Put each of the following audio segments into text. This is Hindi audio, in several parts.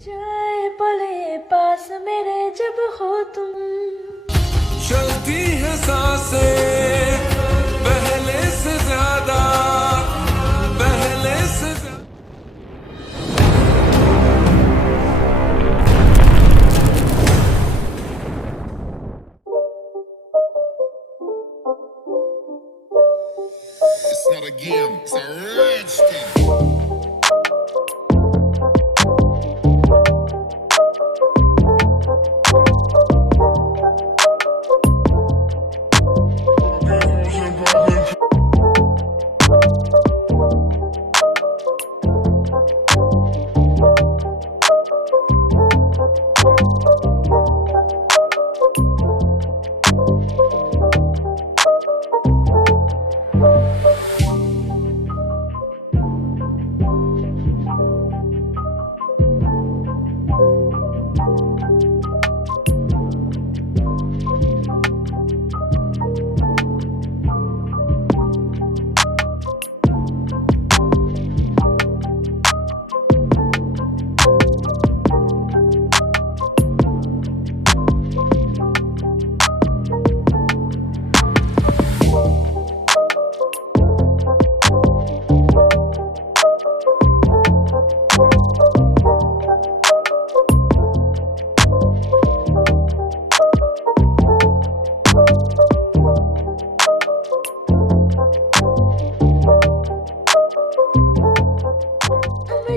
जाए पले पास मेरे जब हो तुम, चलती है सांसें पहले से ज्यादा, पहले से ज्यादा। It's not a game, it's a rich thing.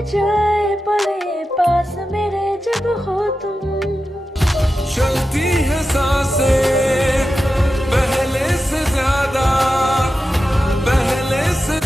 जाए पले पास मेरे जब हो तुम, चलती है सांसें पहले से ज्यादा, पहले से